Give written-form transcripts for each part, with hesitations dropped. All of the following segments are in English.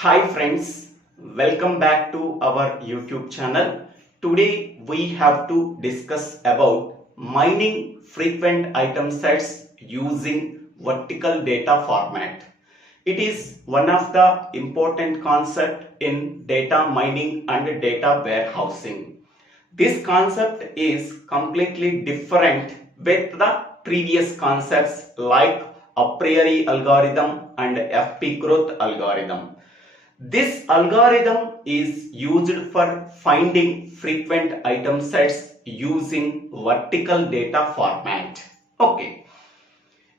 Hi friends, welcome back to our YouTube channel. Today we have to discuss about mining frequent item sets using vertical data format. It is one of the important concepts in data mining and data warehousing. This concept is completely different with the previous concepts like Apriori algorithm and FP growth algorithm. This algorithm is used for finding frequent item sets using vertical data format. Okay.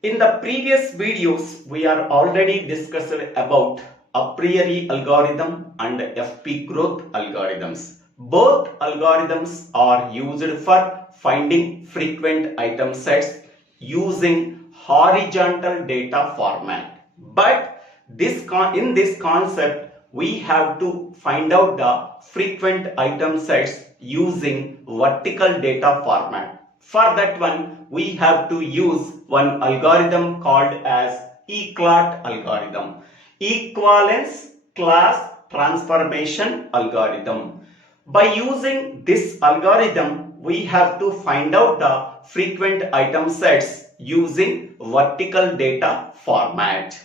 In the previous videos, we are already discussed about Apriori algorithm and FP growth algorithms. Both algorithms are used for finding frequent item sets using horizontal data format. But in this concept, we have to find out the frequent item sets using vertical data format. For that one, we have to use one algorithm called as eCLAT algorithm, equivalence class transformation algorithm. By using this algorithm, we have to find out the frequent item sets using vertical data format.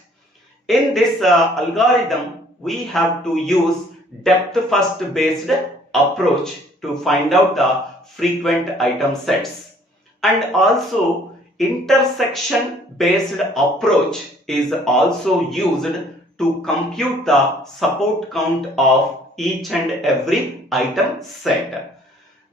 In this algorithm, we have to use depth first based approach to find out the frequent item sets, and also intersection based approach is also used to compute the support count of each and every item set.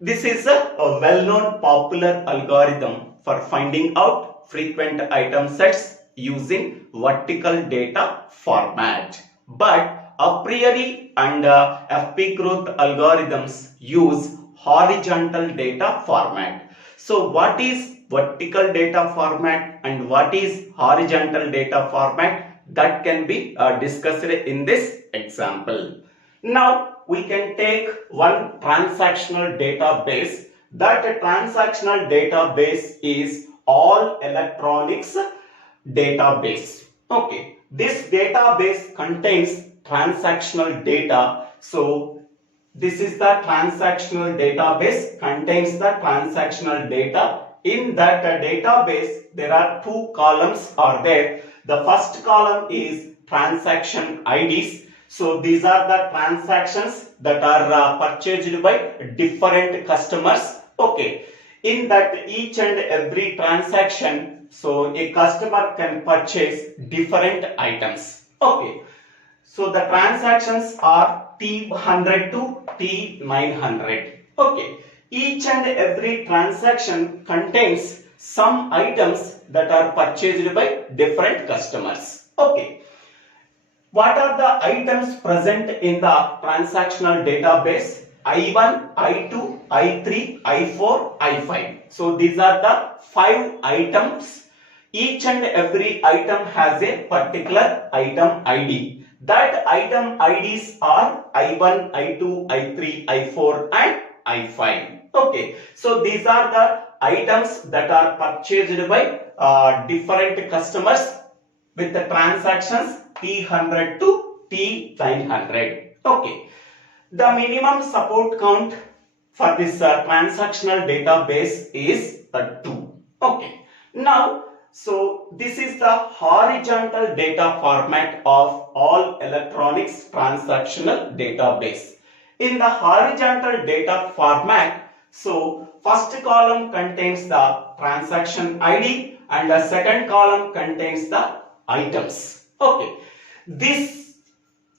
This is a well-known popular algorithm for finding out frequent item sets using vertical data format. But Apriori and FP growth algorithms use horizontal data format. So what is vertical data format and what is horizontal data format? That can be discussed in this example. Now we can take one transactional database. That transactional database is all electronics database. Okay, this database contains transactional data. So this is the transactional database, contains the transactional data. In that database, there are two columns are there. The first column is transaction IDs. So these are the transactions that are purchased by different customers. Okay, in that each and every transaction, so a customer can purchase different items. Okay, so the transactions are T100 to T900. Okay, each and every transaction contains some items that are purchased by different customers. Okay, what are the items present in the transactional database? I1, I2, I3, I4, I5. So these are the 5 items. Each and every item has a particular item ID. That item IDs are I1, I2, I3, I4 and I5. Okay, so these are the items that are purchased by different customers with the transactions T100 to T900. Okay, the minimum support count for this transactional database is 2. Okay, now so this is the horizontal data format of all electronics transactional database. In the horizontal data format, so first column contains the transaction ID and the second column contains the items. Okay, this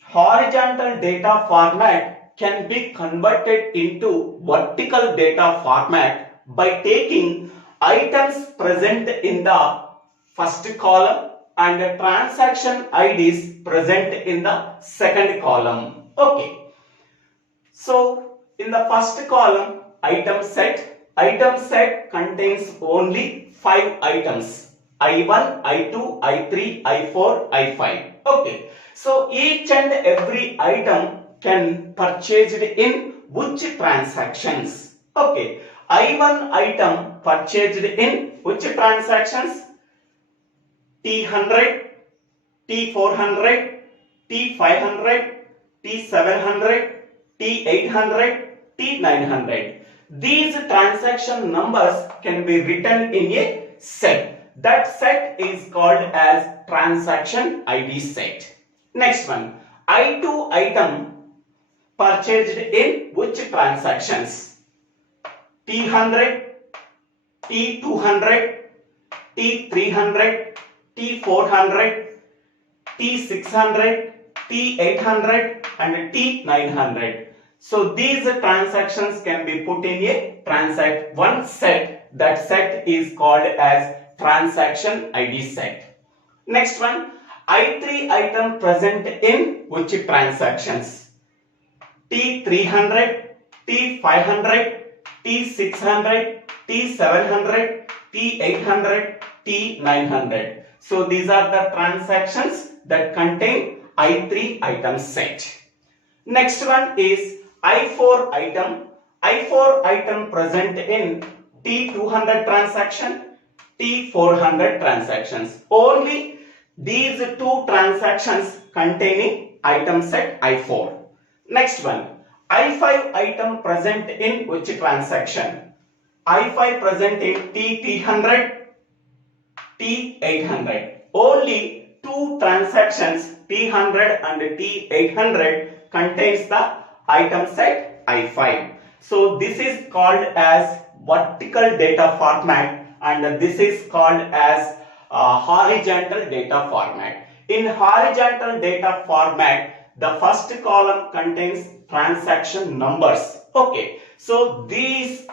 horizontal data format can be converted into vertical data format by taking items present in the first column and the transaction IDs present in the second column. Okay, so in the first column, item set contains only 5 items, I1, I2, I3, I4, I5. Okay, so each and every item can purchased in which transactions? Okay, I1 item purchased in which transactions? T100, T400, T500, T700, T800, T900. These transaction numbers can be written in a set. That set is called as transaction ID set. Next one, I2 item purchased in which transactions? T100, T200, T300, T400, T600, T800 and T900. So these transactions can be put in a one set. That set is called as transaction ID set. Next one, I3 item present in which transactions? T300, T500, T600, T700, T800, T900. So these are the transactions that contain I3 item set. Next one is I4 item. I4 item present in T200 transaction, T400 transactions. Only these two transactions containing item set I4. Next one, I5 item present in which transaction? I5 present in T300, T800. Only two transactions T100 and T800 contains the item set I5. So this is called as vertical data format and this is called as horizontal data format. In horizontal data format, the first column contains transaction numbers. Okay, so this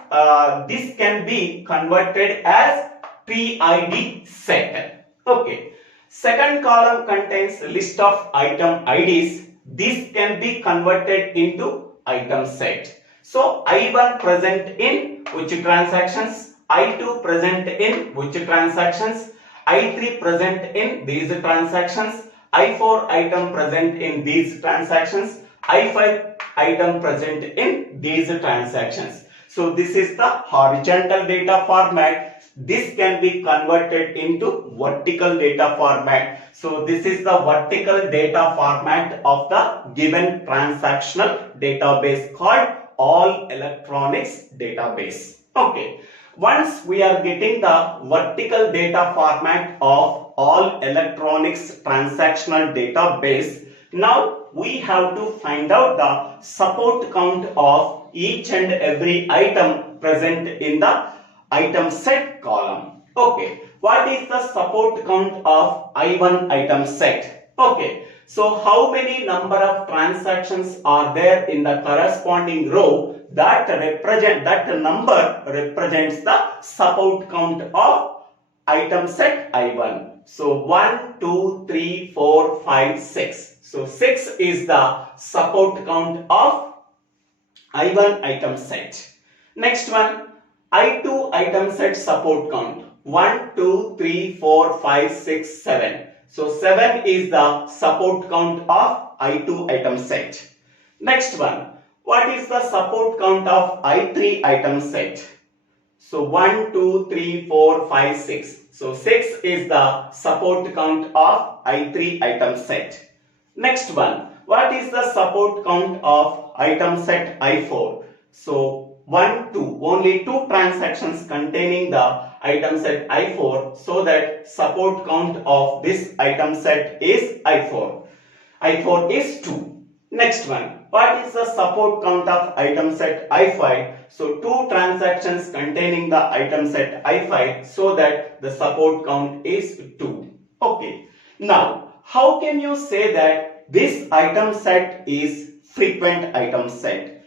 can be converted as PID set. Okay, second column contains list of item IDs. This can be converted into item set. So I1 present in which transactions? I2 present in which transactions? I3 present in these transactions. I4 item present in these transactions. I5 item present in these transactions. So this is the horizontal data format. This can be converted into vertical data format. So this is the vertical data format of the given transactional database called all electronics database. Okay. Once we are getting the vertical data format of all electronics transactional database, now we have to find out the support count of each and every item present in the item set column. Okay, what is the support count of I1 item set? Okay, so how many number of transactions are there in the corresponding row? That number represents the support count of item set I1. So 1, 2, 3, 4, 5, 6. So 6 is the support count of I1 item set. Next one, I2 item set support count. 1, 2, 3, 4, 5, 6, 7. So 7 is the support count of I2 item set. Next one, what is the support count of I3 item set? So 1, 2, 3, 4, 5, 6. So 6 is the support count of I3 item set. Next one, what is the support count of item set I4? So 1, 2, only two transactions containing the item set I4, so that support count of this item set is I4. I4 is 2. Next one, what is the support count of item set I5? So two transactions containing the item set I5, so that the support count is 2. Okay. Now, how can you say that this item set is frequent item set?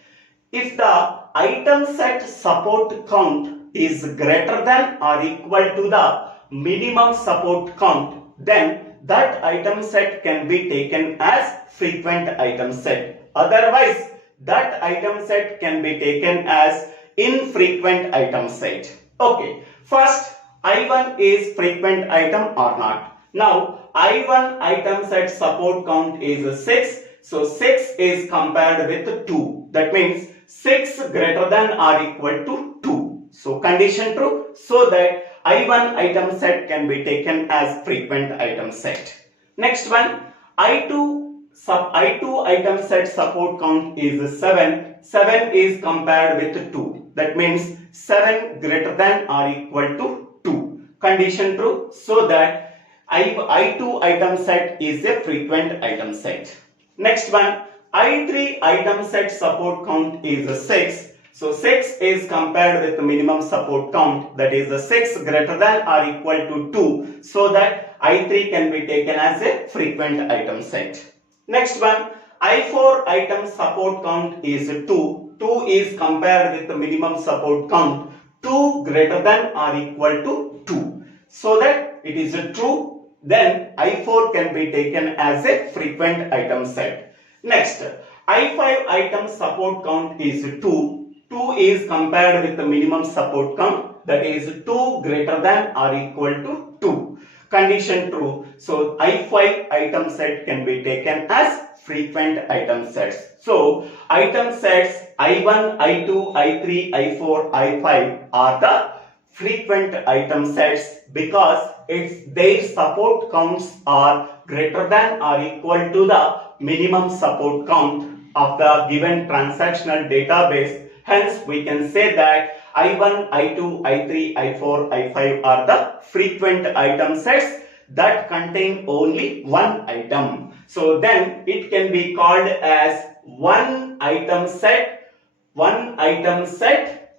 If the item set support count is greater than or equal to the minimum support count, then that item set can be taken as frequent item set. Otherwise, that item set can be taken as infrequent item set. Okay, first I1 is frequent item or not. Now I1 item set support count is 6. So 6 is compared with 2. That means 6 greater than or equal to 2. So condition true, so that I1 item set can be taken as frequent item set. Next one, I2 I2 item set support count is 7. 7 is compared with 2. That means 7 greater than or equal to 2. Condition true. So that I2 item set is a frequent item set. Next one, I3 item set support count is 6. So 6 is compared with the minimum support count, that is the 6 greater than or equal to 2, so that I3 can be taken as a frequent item set. Next one, I4 item support count is 2. 2 is compared with the minimum support count, 2 greater than or equal to 2, so that it is true, then I4 can be taken as a frequent item set. Next, I5 item support count is 2. 2 is compared with the minimum support count, that is 2 greater than or equal to 2. Condition true. So I5 item set can be taken as frequent item sets. So item sets I1, I2, I3, I4, I5 are the frequent item sets because their support counts are greater than or equal to the minimum support count of the given transactional database. Hence, we can say that I1, I2, I3, I4, I5 are the frequent item sets that contain only one item. So then it can be called as one item set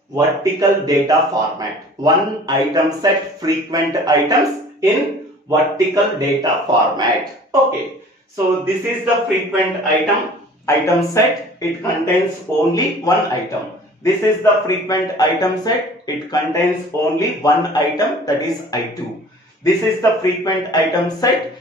vertical data format. One item set frequent items in vertical data format. Okay. So this is the frequent item set. It contains only one item. This is the frequent item set. It contains only one item, that is I2. This is the frequent item set.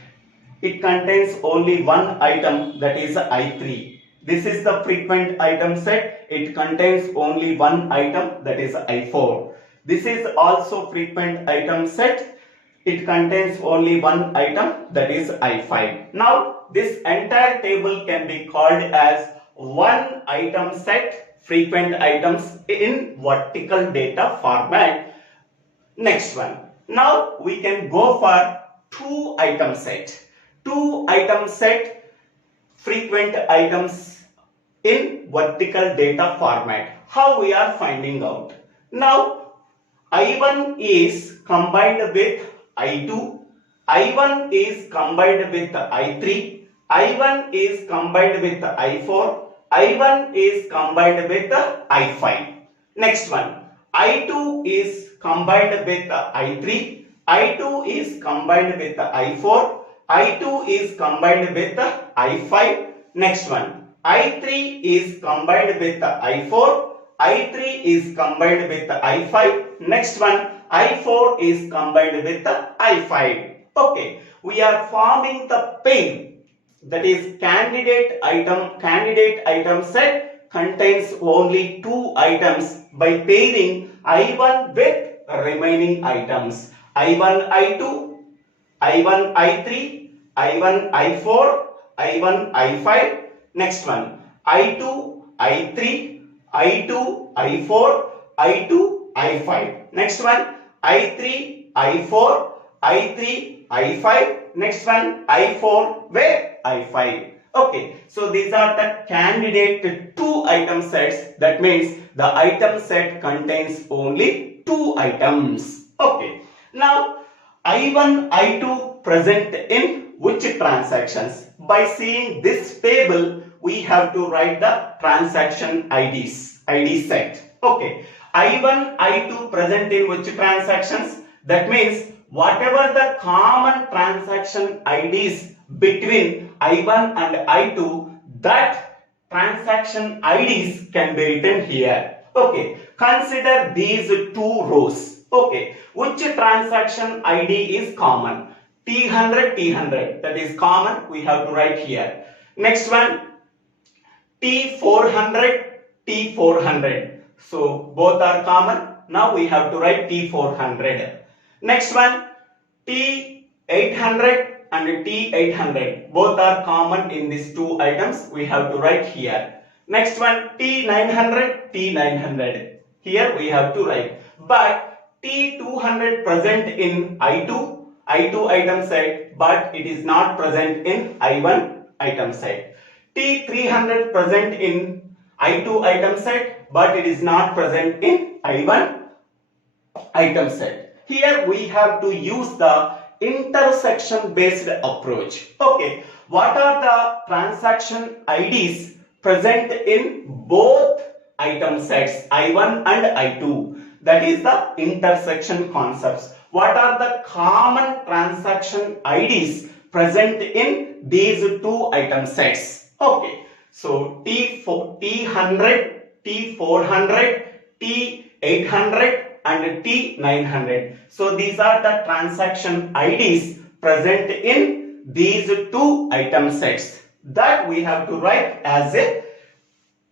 It contains only one item, that is I3. This is the frequent item set. It contains only one item, that is I4. This is also frequent item set. It contains only one item, that is I5. Now, this entire table can be called as one item set frequent items in vertical data format. Next one. Now we can go for two item set. Two item set frequent items in vertical data format. How we are finding out? Now I1 is combined with I2. I1 is combined with I3. I1 is combined with I4. I1 is combined with I5. Next one, I2 is combined with I3. I2 is combined with I4. I2 is combined with I5. Next one, I3 is combined with I4. I3 is combined with I5. Next one, I4 is combined with I5. Okay, we are forming the pair. That is candidate item set contains only two items by pairing I1 with remaining items. I1, I2, I1, I3, I1, I4, I1, I5. Next one, I2, I3, I2, I4, I2, I5. Next one, I3, I4, I3, I5. Next one, I4 with I5. Okay, so these are the candidate two item sets. That means the item set contains only two items. Okay, now I1, I2 present in which transactions? By seeing this table, we have to write the transaction IDs, ID set. Okay, I1, I2 present in which transactions? That means whatever the common transaction IDs between I1 and I2, that transaction IDs can be written here. Okay, consider these two rows. Okay, which transaction ID is common? T100, T100, that is common, we have to write here. Next one, T400, T400. So both are common. Now we have to write T400. Next one, T800 and T800. Both are common in these two items. We have to write here. Next one, T900, T900. Here we have to write. But T200 present in I2 item set, but it is not present in I1. item set. T300 present in I2 item set, but it is not present in I1 item set. Here we have to use the intersection based approach. Okay, what are the transaction IDs present in both item sets I1 and I2? That is the intersection concepts. What are the common transaction IDs present in these two item sets? Okay, so T100, T400, T800 and T900. So these are the transaction IDs present in these two item sets that we have to write as a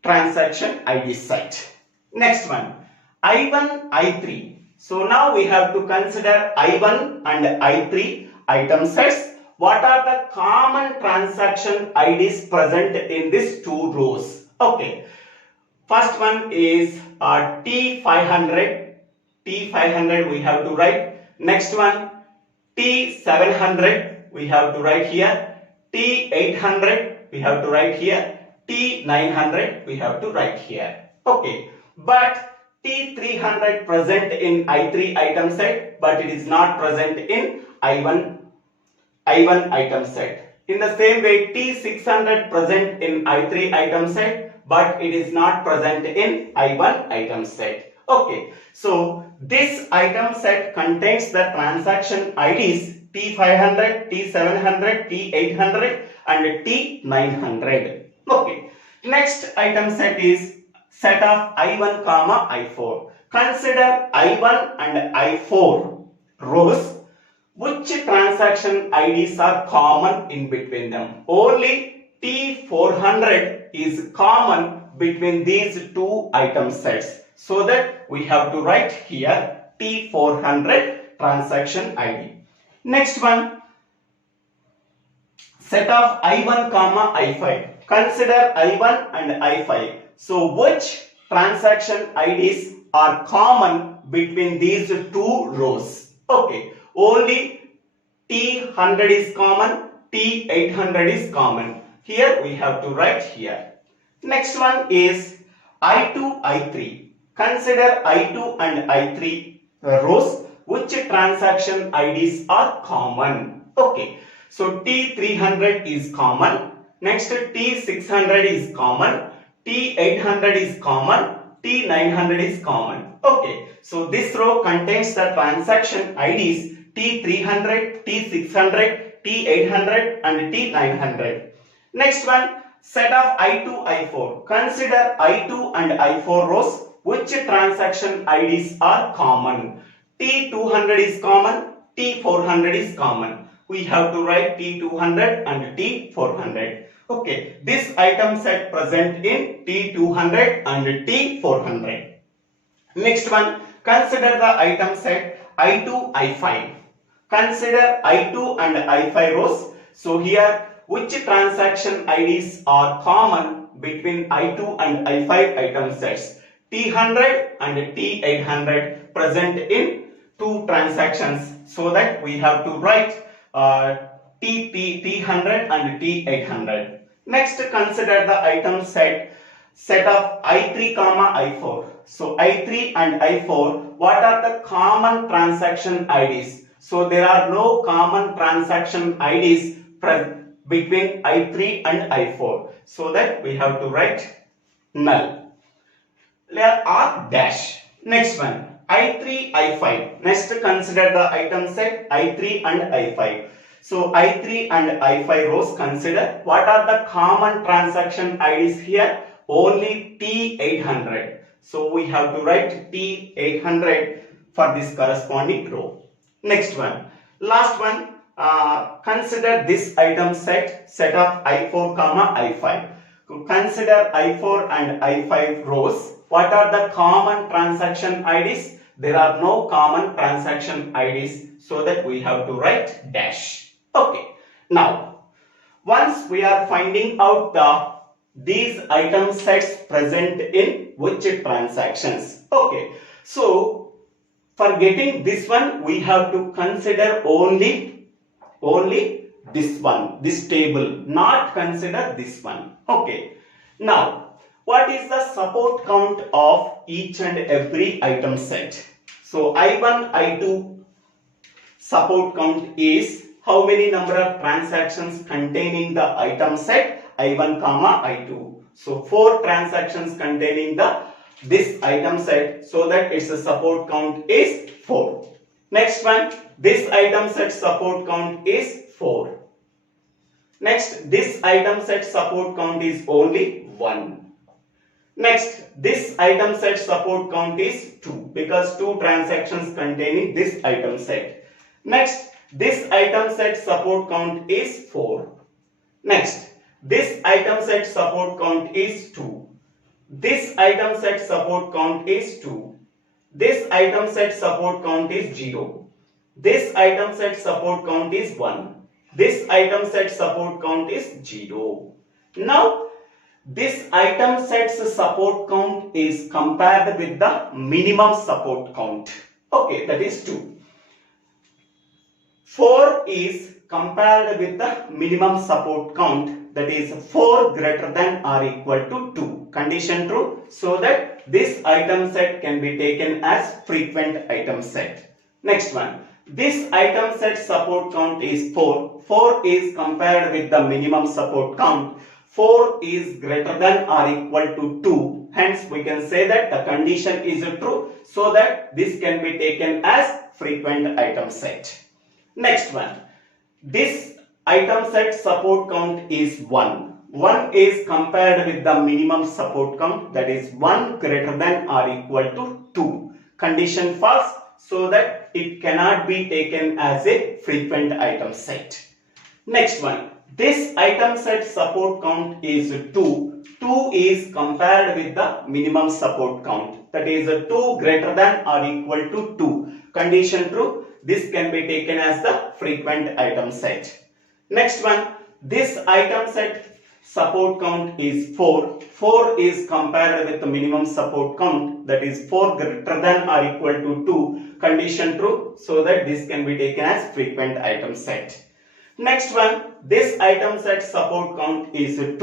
transaction ID set. Next one, I1, I3. So now we have to consider I1 and I3 item sets. What are the common transaction IDs present in these two rows? Okay, first one is T500. T500 we have to write. Next one, T700 we have to write here. T800 we have to write here. T900 we have to write here. Okay, but T300 present in I3 item set, but it is not present in I1 item set. In the same way, T600 present in I3 item set, but it is not present in I1 item set. Okay, so this item set contains the transaction IDs T500, T700, T800 and T900. Okay, next item set is set of I1, I4. Consider I1 and I4 rows. Which transaction IDs are common in between them? Only T400 is common between these two item sets. So that we have to write here T400 transaction ID. Next one, set of I1, I5. Consider I1 and I5. So which transaction IDs are common between these two rows? Okay, only T100 is common, T800 is common. Here we have to write here. Next one is I2, I3. Consider I2 and I3 rows. Which transaction IDs are common? Okay, so T300 is common. Next, T600 is common. T800 is common. T900 is common. Okay, so this row contains the transaction IDs T300, T600, T800 and T900. Next one, set of I2, I4. Consider I2 and I4 rows. Which transaction IDs are common? T200 is common, T400 is common. We have to write T200 and T400. Okay, this item set present in T200 and T400. Next one, consider the item set I2, I5. Consider I2 and I5 rows. So here, which transaction IDs are common between I2 and I5 item sets? T100 and T800 present in two transactions, so that we have to write T100 and T800. Next, consider the item set of I3, I4. So I3 and I4, what are the common transaction IDs? So there are no common transaction IDs between I3 and I4, so that we have to write null. Or dash. Next one, I3, I5. Next, consider the item set I3 and I5. So I3 and I5 rows, consider what are the common transaction IDs here? Only T800. So we have to write T800 for this corresponding row. Next one, last one, consider this item set of I4, I5. Consider I4 and I5 rows. What are the common transaction IDs? There are no common transaction IDs, so that we have to write dash. Okay. Now, once we are finding out these item sets present in which transactions. Okay. So, for getting this one, we have to consider only this one, this table, not consider this one. Okay. Now, what is the support count of each and every item set? So I1, I2 support count is how many number of transactions containing the item set I1 comma I2. So 4 transactions containing this item set, so that its support count is 4. Next one, this item set support count is 4. Next, this item set support count is only 1. Next, this item set support count is 2 because 2 transactions containing this item set. Next, this item set support count is 4. Next, this item set support count is 2. This item set support count is 2. This item set support count is 0. This item set support count is 1. This item set support count is 0. Now, this item set's support count is compared with the minimum support count. Okay, that is 2. 4 is compared with the minimum support count, that is 4 greater than or equal to 2. Condition true, so that this item set can be taken as frequent item set. Next one, this item set support count is 4. 4 is compared with the minimum support count. 4 is greater than or equal to 2. Hence, we can say that the condition is true, so that this can be taken as frequent item set. Next one, this item set support count is 1. 1 is compared with the minimum support count, that is 1 greater than or equal to 2. Condition false, so that it cannot be taken as a frequent item set. Next one, this item set support count is 2. 2 is compared with the minimum support count, that is 2 greater than or equal to 2. Condition true, this can be taken as the frequent item set. Next one, this item set support count is 4. 4 is compared with the minimum support count, that is 4 greater than or equal to 2. Condition true, so that this can be taken as frequent item set. Next one, this item set support count is 2.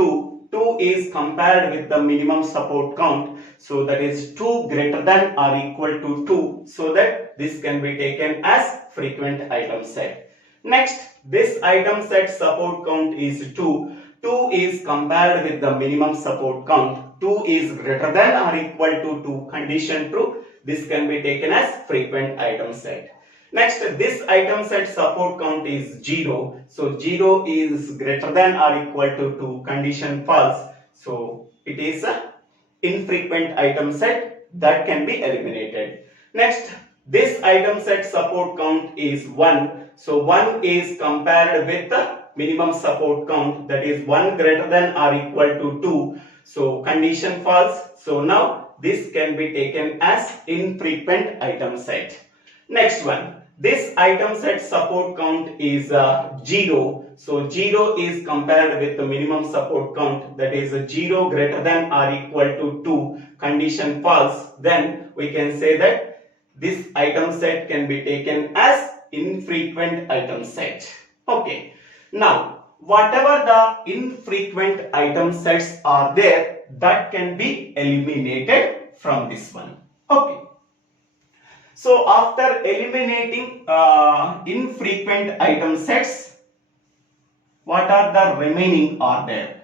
2 is compared with the minimum support count, so that is 2 greater than or equal to 2, so that this can be taken as frequent item set. Next, this item set support count is 2. 2 is compared with the minimum support count. 2 is greater than or equal to 2. Condition true, this can be taken as frequent item set. Next, this item set support count is 0. So 0 is greater than or equal to 2. Condition false. So it is a infrequent item set that can be eliminated. Next, this item set support count is 1. So 1 is compared with the minimum support count, that is 1 greater than or equal to 2. So condition false. So now this can be taken as infrequent item set. Next one, this item set support count is 0. So 0 is compared with the minimum support count, that is 0 greater than or equal to 2. Condition false. Then we can say that this item set can be taken as infrequent item set. Okay. Now, whatever the infrequent item sets are there, that can be eliminated from this one. Okay. So after eliminating infrequent item sets, what are the remaining are there?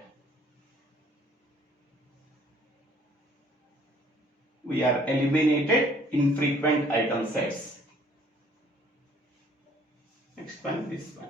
We are eliminated infrequent item sets. Next one, this one.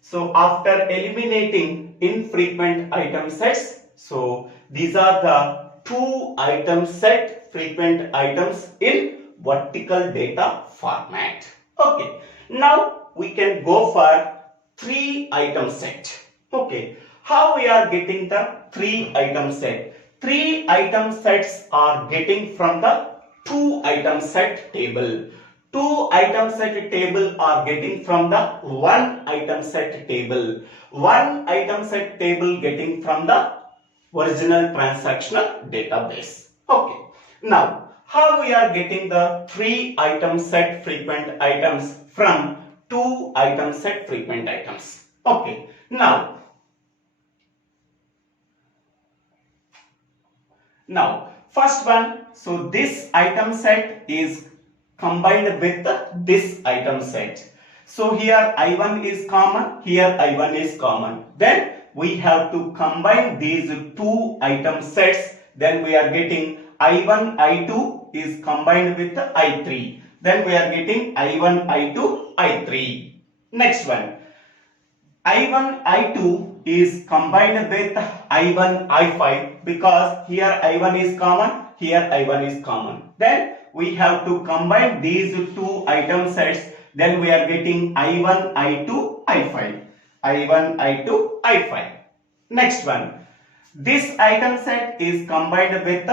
So after eliminating infrequent item sets, so these are the 2 item set frequent items in vertical data format. Okay. Now we can go for 3 item set. Okay. How we are getting the 3 item set? 3 item sets are getting from the 2 item set table. 2 item set table are getting from the 1 item set table. 1 item set table getting from the original transactional database. Okay. Now, how we are getting the 3 item set frequent items from two item set frequent items. Okay, now first one, so this item set is combined with this item set. So here I1 is common, here I1 is common. Then we have to combine these two item sets. Then we are getting I1, I2 is combined with I3. Then we are getting I1, I2, I3. Next one, I1, I2 is combined with I1, I5 because here I1 is common, here I1 is common. Then we have to combine these two item sets. Then we are getting I1, I2, I5. I1, I2, I5. Next one, this item set is combined with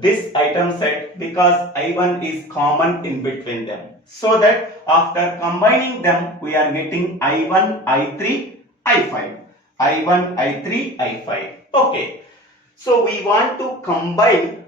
this item set because I1 is common in between them. So that after combining them, we are getting I1, I3, I5. I1, I3, I5. Okay. So we want to combine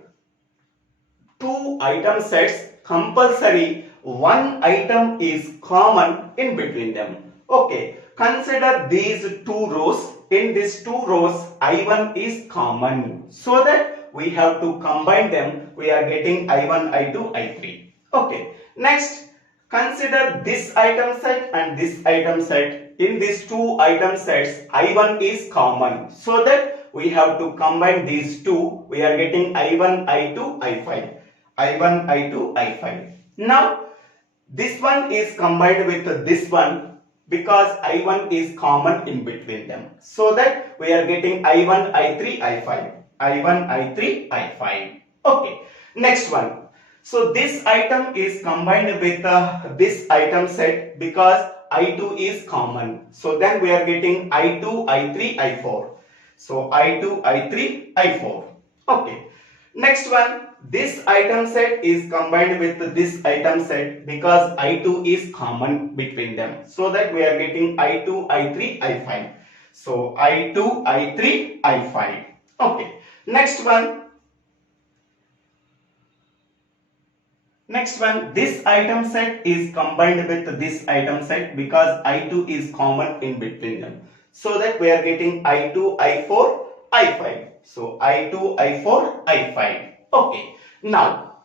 two item sets. Compulsory one item is common in between them. Okay. Consider these two rows. In these two rows, I1 is common. So that we have to combine them. We are getting I1, I2, I3. Okay. Next, consider this item set and this item set. In these two item sets, I1 is common. So that we have to combine these two. We are getting I1, I2, I5. I1, I2, I5. Now, this one is combined with this one because I1 is common in between them. So that we are getting I1, I3, I5. I1, I3, I5. Okay. Next one. So this item is combined with this item set because I2 is common. So then we are getting I2, I3, I4. So I2, I3, I4. Okay. Next one. This item set is combined with this item set because I2 is common between them. So that we are getting I2, I3, I5. So I2, I3, I5. Okay. Next one. This item set is combined with this item set because I2 is common in between them. So that we are getting I2, I4, I5. So I2, I4, I5. Okay. Now,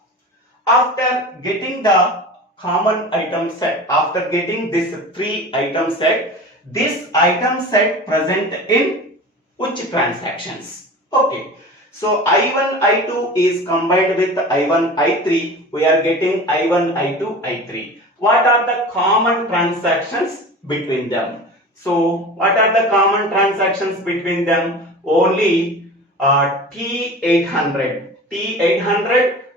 after getting the common item set, after getting this three item set, this item set present in which transactions? Okay. So I1, I2 is combined with I1, I3. We are getting I1, I2, I3. What are the common transactions between them? So what are the common transactions between them? Only T800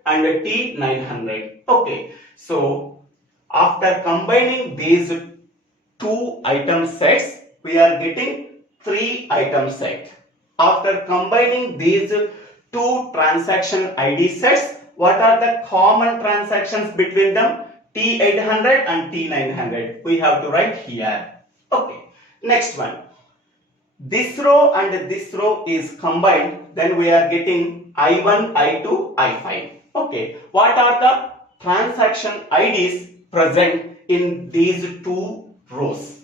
and T900. Okay. So after combining these two item sets, we are getting three item set. After combining these two transaction ID sets, what are the common transactions between them? T800 and T900. We have to write here. Okay. Next one. This row and this row is combined. Then we are getting I1, I2, I5. Okay. What are the transaction IDs present in these two rows?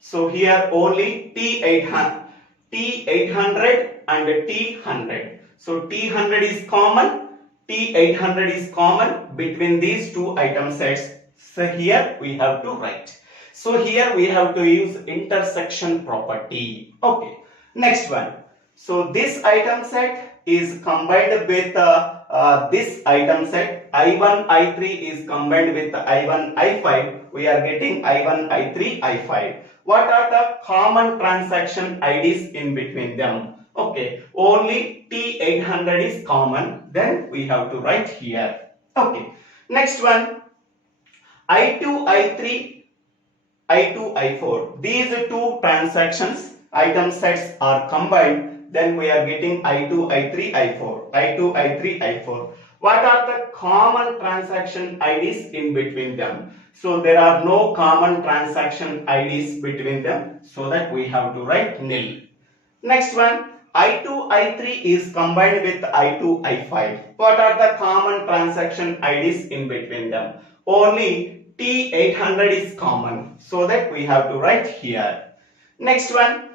So here only T800 and T100. So T100 is common, T800 is common between these two item sets. So here we have to write. So here we have to use intersection property. Okay. Next one. So this item set is combined with this item set. I1, I3 is combined with I1, I5. We are getting I1, I3, I5. What are the common transaction IDs in between them? Okay, only T800 is common. Then we have to write here. Okay. Next one. I2, I3, I2, I4. These two transactions item sets are combined. Then we are getting I2, I3, I4. I2, I3, I4. What are the common transaction IDs in between them? So there are no common transaction IDs between them. So that we have to write nil. Next one. I2, I3 is combined with I2, I5. What are the common transaction IDs in between them? Only T800 is common, so that we have to write here. Next one,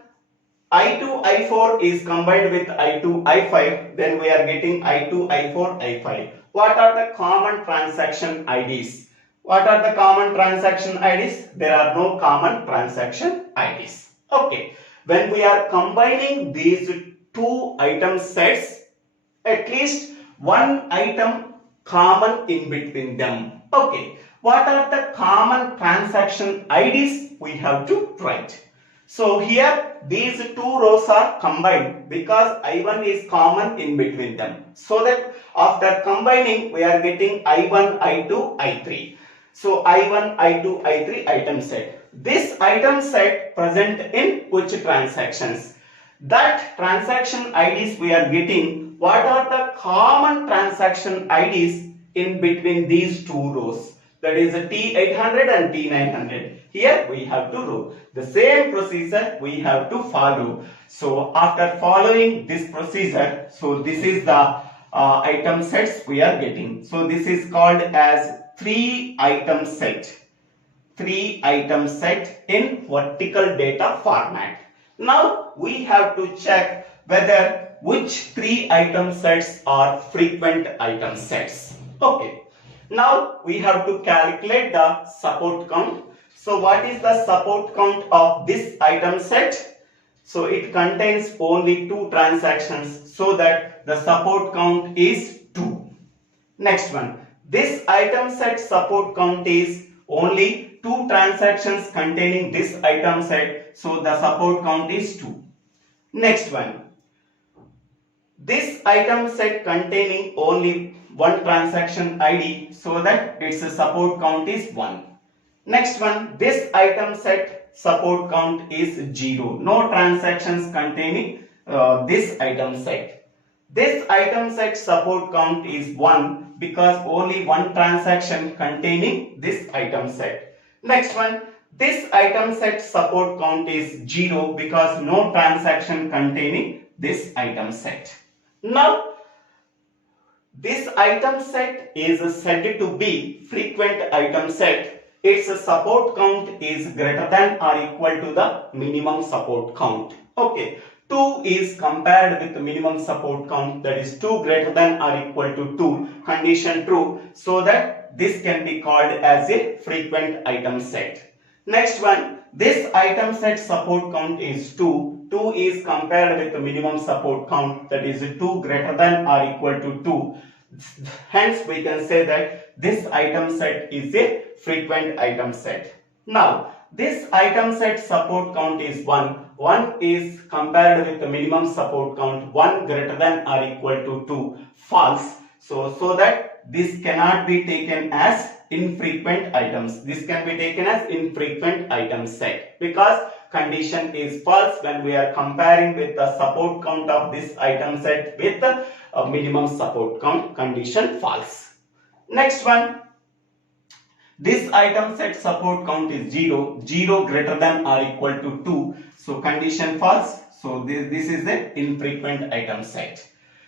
I2, I4 is combined with I2, I5, then we are getting I2, I4, I5. What are the common transaction IDs? What are the common transaction IDs? There are no common transaction IDs. Okay. When we are combining these two item sets, at least one item common in between them. Okay. What are the common transaction IDs? We have to write. So here these two rows are combined because I1 is common in between them. So that after combining we are getting I1, I2, I3. So I1, I2, I3 item set. This item set present in which transactions? That transaction IDs we are getting. What are the common transaction IDs in between these two rows? That is T800 and T900. Here we have to do the same procedure we have to follow. So after following this procedure, so this is the item sets we are getting. So this is called as 3 item set. 3 item set in vertical data format. Now we have to check whether which 3 item sets are frequent item sets. Okay. Now we have to calculate the support count. So what is the support count of this item set? So it contains only 2 transactions, so that the support count is 2. Next one. This item set support count is only 2 transactions containing this item set, so the support count is 2. Next one. This item set containing only 1 transaction ID, so that its support count is 1. Next one, this item set support count is 0. No transactions containing this item set. This item set support count is 1 because only 1 transaction containing this item set. Next one, this item set support count is 0 because no transaction containing this item set. Now, this item set is said to be frequent item set. Its support count is greater than or equal to the minimum support count. Okay, 2 is compared with the minimum support count, that is 2 greater than or equal to 2, condition true, so that this can be called as a frequent item set. Next one, this item set support count is 2. 2 is compared with the minimum support count, that is 2 greater than or equal to 2. Hence we can say that this item set is a frequent item set. Now this item set support count is 1. 1 is compared with the minimum support count, 1 greater than or equal to 2, false. So that this cannot be taken as infrequent items. This can be taken as infrequent item set because condition is false when we are comparing with the support count of this item set with the minimum support count, condition false. Next one, this item set support count is 0, 0 greater than or equal to 2, so condition false, so this is the infrequent item set.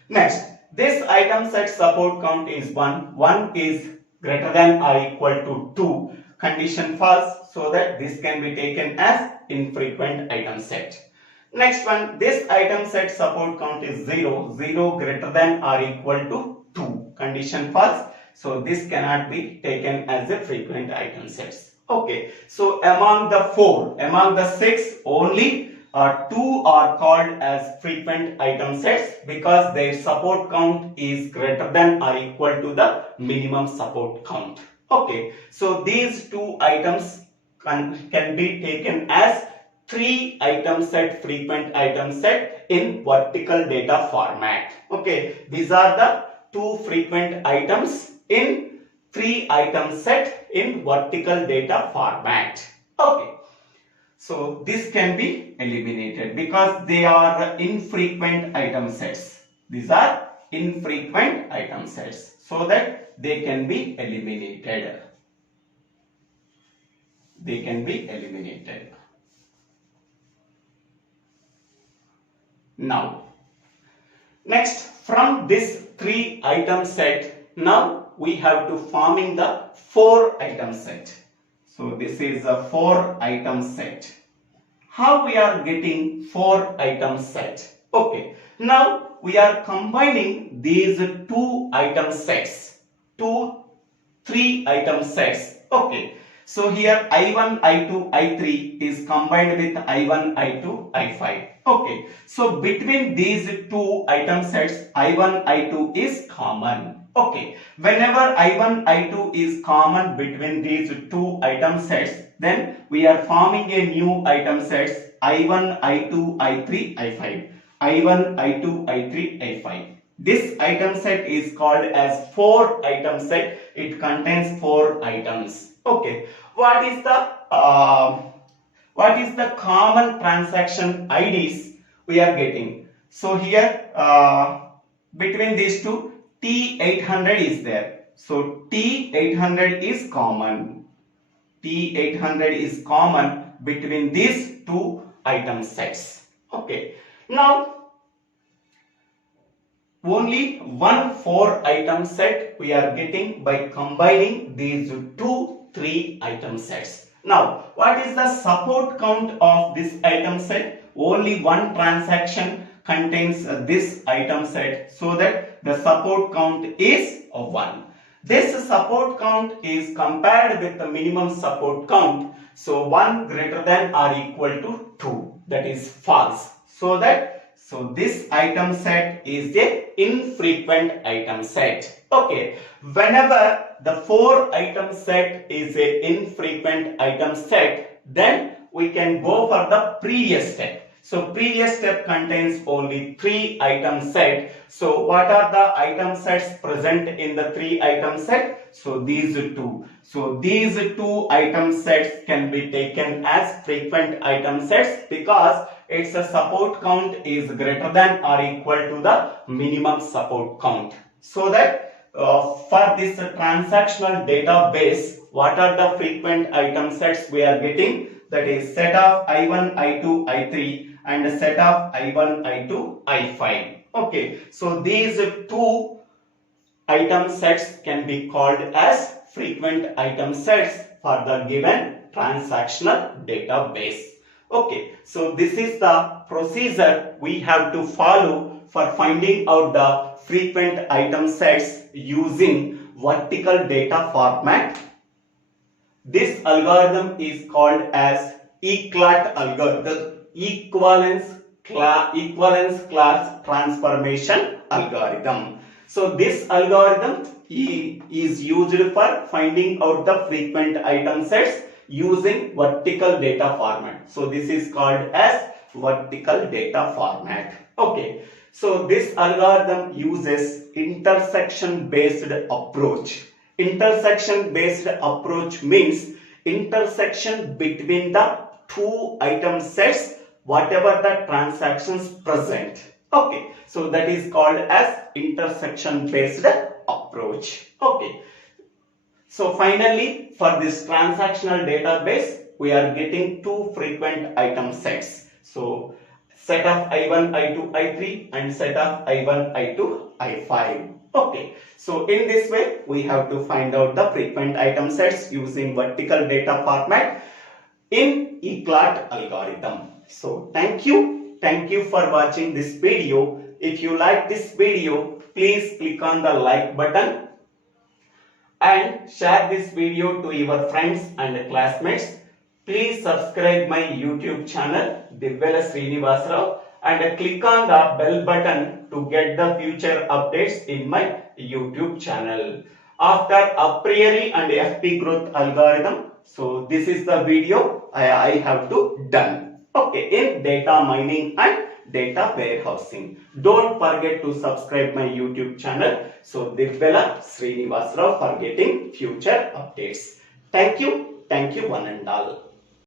Next, this item set support count is 1, 1 is greater than or equal to 2, condition false, so that this can be taken as infrequent item set. Next one, this item set support count is 0, 0 greater than or equal to 2, condition false, so this cannot be taken as a frequent item sets. Okay, so among the 6, only 2 are called as frequent item sets because their support count is greater than or equal to the minimum support count. Okay, so these 2 items can be taken as 3 item set frequent item set in vertical data format. Okay, these are the 2 frequent items in 3 item set in vertical data format. Okay, so this can be eliminated because they are infrequent item sets. These are infrequent item sets, so that they can be eliminated. They can be eliminated. Now, next, from this 3 item set, now we have to forming the 4 item set. So this is a 4 item set. How we are getting 4 item set? Okay, now we are combining these 2 item sets, 3 item sets. Okay, so here I1, I2, I3 is combined with I1, I2, I5. Okay, so between these 2 item sets, I1, I2 is common. Okay, whenever I1, I2 is common between these 2 item sets, then we are forming a new item sets I1, I2, I3, I5. I1, I2, I3, I5. This item set is called as 4 item set. It contains 4 items. Okay, what is the common transaction IDs we are getting? So here between these two, T800 is there. So T800 is common. T800 is common between these 2 item sets. Okay, now only one 4 item set we are getting by combining these 3 item sets. Now, what is the support count of this item set? Only one transaction contains this item set, so that the support count is 1. This support count is compared with the minimum support count. So 1 greater than or equal to 2. That is false. So this item set is a infrequent item set. Okay, whenever the 4 item set is a infrequent item set, then we can go for the previous step. So previous step contains only 3 item set. So what are the item sets present in the 3 item set? So these 2. So these 2 item sets can be taken as frequent item sets because its support count is greater than or equal to the minimum support count. So that for this transactional database, what are the frequent item sets we are getting? That is set of I1, I2, I3 and a set of I1, I2, I5. Okay, so these 2 item sets can be called as frequent item sets for the given transactional database. Okay, so this is the procedure we have to follow for finding out the frequent item sets using vertical data format. This algorithm is called as eCLAT algorithm, equivalence class transformation algorithm. So this algorithm is used for finding out the frequent item sets using vertical data format. So this is called as vertical data format. Okay, so this algorithm uses intersection based approach. Intersection based approach means intersection between the 2 item sets, whatever the transactions present. Okay, so that is called as intersection based approach. Okay, so finally for this transactional database we are getting 2 frequent item sets. So set of I1, I2, I3 and set of I1, I2, I5. Okay, so in this way we have to find out the frequent item sets using vertical data format in eCLAT algorithm. So thank you for watching this video. If you like this video, please click on the like button and share this video to your friends and classmates. Please subscribe my YouTube channel Divvela Srinivasarao and click on the bell button to get the future updates in my YouTube channel. After a priori and FP growth algorithm, so this is the video I have to done. Okay, in data mining and data warehousing. Don't forget to subscribe my YouTube channel. So Divvela Srinivasarao for getting future updates. Thank you one and all.